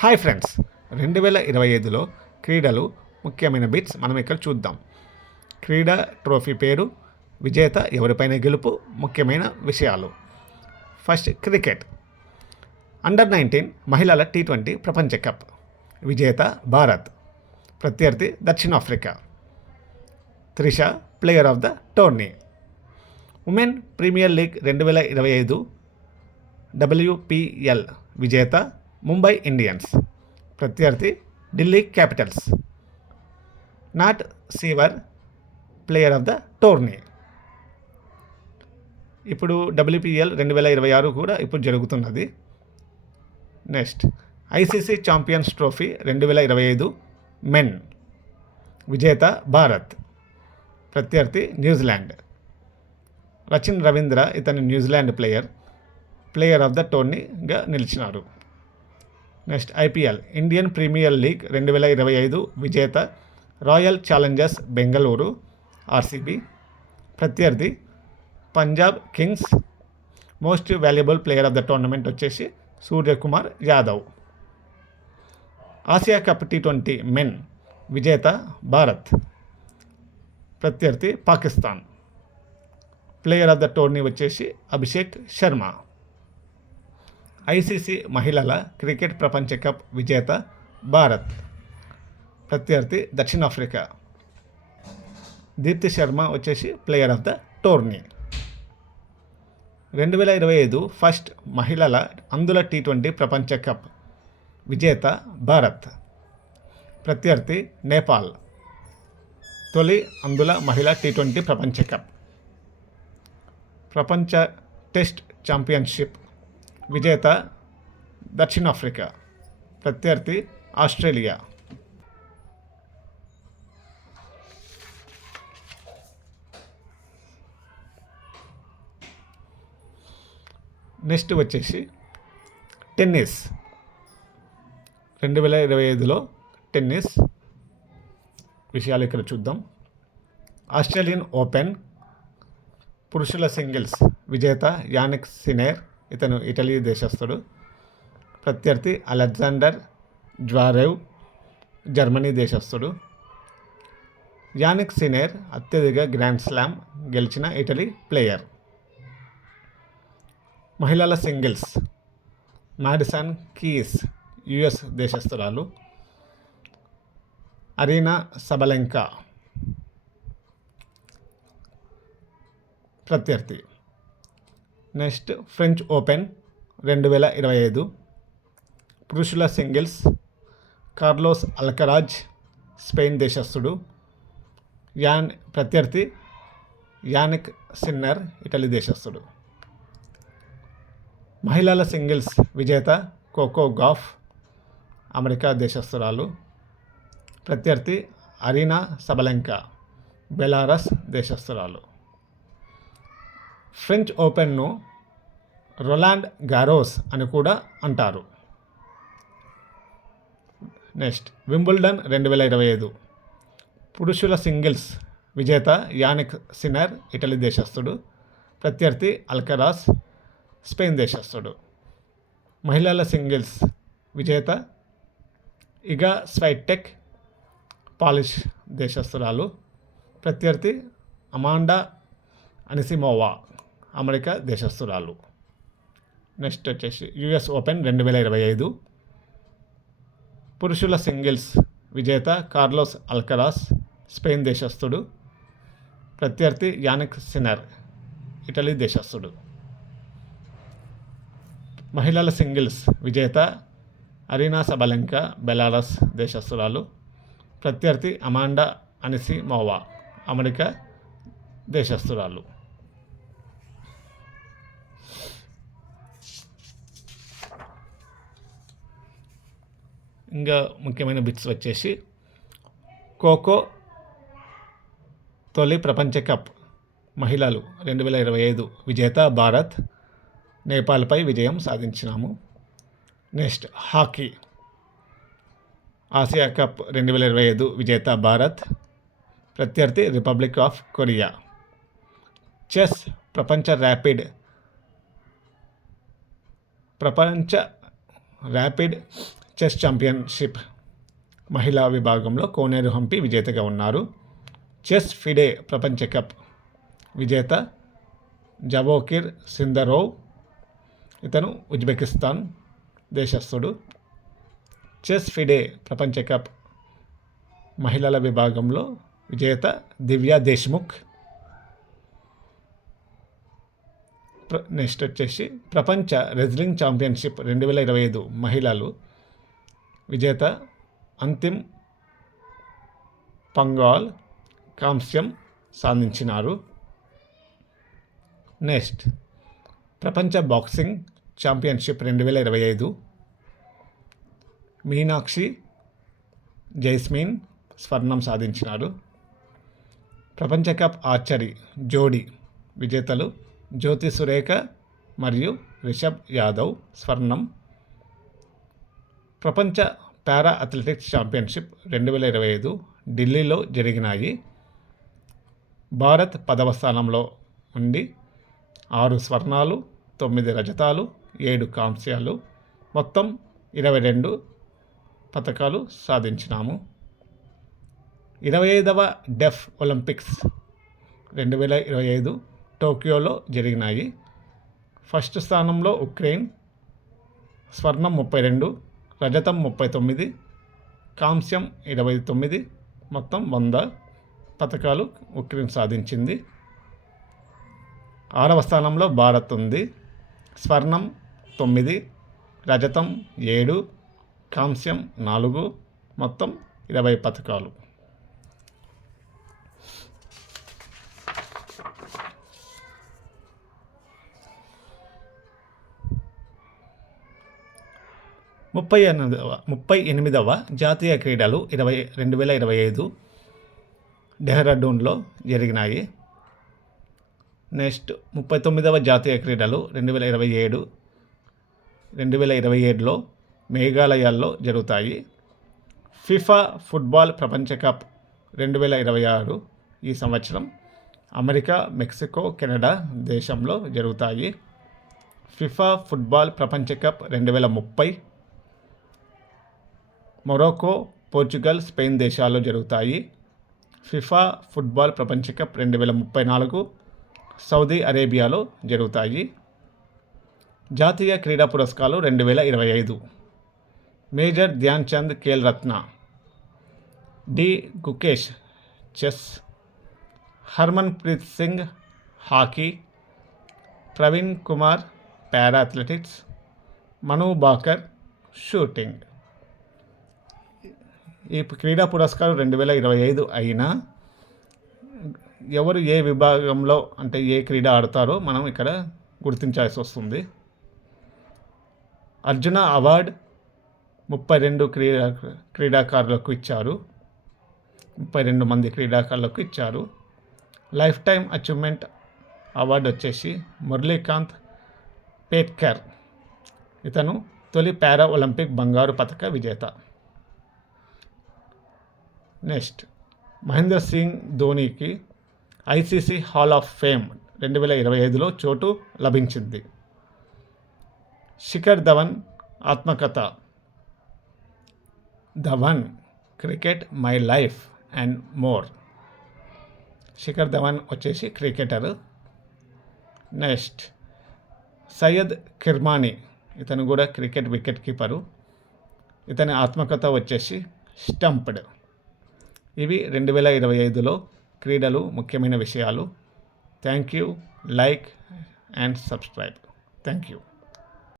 Hi friends, 2025లో క్రీడలు ముఖ్యమైన bits మనం ఇక్కడ చూద్దాం. క్రీడా ట్రోఫీ పేరు, విజేత ఎవరిపైన గెలుపు, ముఖ్యమైన విషయాలు. First cricket. అండర్-19 మహిళల T20 ప్రపంచ కప్. విజేత భారత్, ప్రత్యర్థి దక్షిణాఫ్రికా. Trisha player of the tourney. Women premier league 2025 WPL విజేత ముంబై ఇండియన్స్, ప్రత్యర్థి Delhi Capitals. Nat Sciver player of the tourney. ఇప్పుడు WPL 2026 కూడా ఇప్పుడు జరుగుతున్నది. Next ICC Champions Trophy 2025 men, విజేత భారత్, ప్రత్యర్థి న్యూజిలాండ్. రచిన్ రవీంద్ర ఇతను న్యూజిలాండ్ ప్లేయర్ ఆఫ్ ద టోర్నీగా నిలిచినారు. Next IPL Indian Premier league 2025 విజేత రాయల్ ఛాలెంజర్స్ బెంగళూరు RCB, ప్రత్యర్థి Punjab Kings. Most valuable player of the tournament వచ్చేసి Suryakumar Yadav. Asia cup T20 men, విజేత భారత్, ప్రత్యర్థి Pakistan. Player of the tourney వచ్చేసి అభిషేక్ శర్మ. ICC మహిళల క్రికెట్ ప్రపంచ కప్ విజేత భారత్, ప్రత్యర్థి దక్షిణాఫ్రికా. దీప్తి శర్మ వచ్చేసి player of the tourney. 2025 first మహిళల అందుల T20 ప్రపంచ కప్ విజేత భారత్, ప్రత్యర్థి నేపాల్. తొలి అందుల మహిళా T20 ప్రపంచ కప్. ప్రపంచ టెస్ట్ ఛాంపియన్షిప్ విజేత దక్షిణాఫ్రికా, ప్రత్యర్థి ఆస్ట్రేలియా. నెక్స్ట్ వచ్చేసి టెన్నిస్. 2025లో టెన్నిస్ విషయాలు ఇక్కడ చూద్దాం. ఆస్ట్రేలియన్ ఓపెన్ పురుషుల సింగిల్స్ విజేత యానిక్ సినేర్, ఇతను ఇటలీ దేశస్థుడు, ప్రత్యర్థి అలెగ్జాండర్ జ్వారేవ్, జర్మనీ దేశస్థుడు. యానిక్ సినేర్ అత్యధిక గ్రాండ్ స్లామ్ గెలిచిన ఇటలీ ప్లేయర్. మహిళల సింగిల్స్ మాడిసన్ కీస్ US దేశస్థురాలు, అరీనా సబలెంకా, ప్రత్యర్థి. నెక్స్ట్ ఫ్రెంచ్ ఓపెన్ 2025 పురుషుల సింగిల్స్ కార్లోస్ అల్కరాజ్, స్పెయిన్ దేశస్థుడు, ప్రత్యర్థి యానిక్ సిన్నర్, ఇటలీ దేశస్థుడు. మహిళల సింగిల్స్ విజేత కోకో గాఫ్, అమెరికా దేశస్థురాలు, ప్రత్యర్థి అరీనా సబలెంకా, బెలారస్ దేశస్థురాలు. ఫ్రెంచ్ ఓపెన్ను రొలాండ్ గారోస్ అని కూడా అంటారు. నెక్స్ట్ వింబుల్డన్ 2025 పురుషుల సింగిల్స్ విజేత యానిక్ సిన్నర్, ఇటలీ దేశస్థుడు, ప్రత్యర్థి అల్కరాజ్, స్పెయిన్ దేశస్థుడు. మహిళల సింగిల్స్ విజేత ఇగా స్వైటెక్, పాలిష్ దేశస్థురాలు, ప్రత్యర్థి అమాండా అనిసిమోవా, అమెరికా దేశస్థురాలు. నెక్స్ట్ వచ్చేసి US ఓపెన్ 2025 పురుషుల సింగిల్స్ విజేత కార్లోస్ అల్కరాజ్, స్పెయిన్ దేశస్థుడు, ప్రత్యర్థి యానిక్ సిన్నర్, ఇటలీ దేశస్థుడు. మహిళల సింగిల్స్ విజేత అరీనా సబలెంకా, బెలారస్ దేశస్థురాలు, ప్రత్యర్థి అమాండా అనిసిమోవా, అమెరికా దేశస్థురాలు. ఇంకా ముఖ్యమైన బిట్స్ వచ్చేసి ఖోఖో తొలి ప్రపంచ కప్ మహిళలు 2025 విజేత భారత్, నేపాల్పై విజయం సాధించినాము. నెక్స్ట్ హాకీ ఆసియా కప్ 2025 విజేత భారత్, ప్రత్యర్థి రిపబ్లిక్ ఆఫ్ కొరియా. చెస్ ప్రపంచ ర్యాపిడ్ చెస్ ఛాంపియన్షిప్ మహిళా విభాగంలో కోనేరు హంపి విజేతగా ఉన్నారు. చెస్ ఫిడే ప్రపంచ కప్ విజేత జవోకిర్ సిందరోవ్, ఇతను ఉజ్బెకిస్తాన్ దేశస్థుడు. చెస్ ఫిడే ప్రపంచ కప్ మహిళల విభాగంలో విజేత దివ్యా దేశ్ముఖ్. నెక్స్ట్ వచ్చేసి ప్రపంచ రెజ్లింగ్ ఛాంపియన్షిప్ 2025 మహిళలు విజేత అంతిమ్ పంగాల్ కాంస్యం సాధించినారు. నెక్స్ట్ ప్రపంచ బాక్సింగ్ ఛాంపియన్షిప్ 2025 మీనాక్షి జైస్మిన్ స్వర్ణం సాధించినారు. ప్రపంచ కప్ ఆర్చరీ జోడీ విజేతలు జ్యోతి సురేఖ మరియు రిషబ్ యాదవ్ స్వర్ణం. ప్రపంచ పారా అథ్లెటిక్స్ ఛాంపియన్షిప్ 2025 ఢిల్లీలో జరిగినాయి. భారత్ 10వ స్థానంలో ఉండి 6 స్వర్ణాలు, 9 రజతాలు, 7 కాంస్యాలు, మొత్తం 22 పథకాలు సాధించినాము. 25వ డెఫ్ ఒలింపిక్స్ 2025 టోక్యోలో జరిగినాయి. ఫస్ట్ స్థానంలో ఉక్రెయిన్ స్వర్ణం 32, రజతం 39, కాంస్యం 29, మొత్తం 100 పథకాలు ఉక్రెయిన్ సాధించింది. 6వ స్థానంలో భారత్ ఉంది. స్వర్ణం 9, రజతం 7, కాంస్యం 4, మొత్తం 20 పథకాలు. ముప్పై 38వ జాతీయ క్రీడలు 2025 డెహ్రాడూన్లో జరిగినాయి. నెక్స్ట్ 39వ జాతీయ క్రీడలు 2027లో మేఘాలయాల్లో జరుగుతాయి. ఫిఫా ఫుట్బాల్ ప్రపంచ కప్ 2026 ఈ సంవత్సరం అమెరికా, మెక్సికో, కెనడా దేశంలో జరుగుతాయి. ఫిఫా ఫుట్బాల్ ప్రపంచ కప్ 2030 మొరాకో, పోర్చుగల్, స్పెయిన్ దేశాల్లో జరుగుతాయి. ఫిఫా ఫుట్బాల్ ప్రపంచ కప్ 2034 సౌదీ అరేబియాలో జరుగుతాయి. జాతీయ క్రీడా పురస్కారాలు 2025 major Dhyan Chand Khel Ratna, D Gukesh chess, Harmanpreet Singh hockey, Praveen Kumar para athletics, Manu Bhaker shooting. ఈ క్రీడా పురస్కారం 2025 అయినా ఎవరు ఏ విభాగంలో అంటే ఏ క్రీడ ఆడతారో మనం ఇక్కడ గుర్తించాల్సి వస్తుంది. అర్జున అవార్డ్ 32 క్రీడాకారులకు ఇచ్చారు. 32 మంది క్రీడాకారులకు ఇచ్చారు. లైఫ్ టైమ్ అచీవ్మెంట్ అవార్డు వచ్చేసి మురళీకాంత్ పేట్కర్, ఇతను తొలి పారా ఒలింపిక్ బంగారు పతక విజేత. నెక్స్ట్ మహేంద్ర సింగ్ ధోనీకి ఐసీసీ హాల్ ఆఫ్ ఫేమ్ 2025లో చోటు లభించింది. శిఖర్ ధవన్ ఆత్మకథ Dhawan cricket my life and more. Shikhar Dhawan వచ్చేసి క్రికెటర్. నెక్స్ట్ సయ్యద్ కిర్మానీ, ఇతను కూడా క్రికెట్ వికెట్ కీపరు. ఇతని ఆత్మకథ వచ్చేసి స్టంప్డ్. ఇవి 2025లో క్రీడలు ముఖ్యమైన విషయాలు. Thank you. Like and subscribe. Thank you.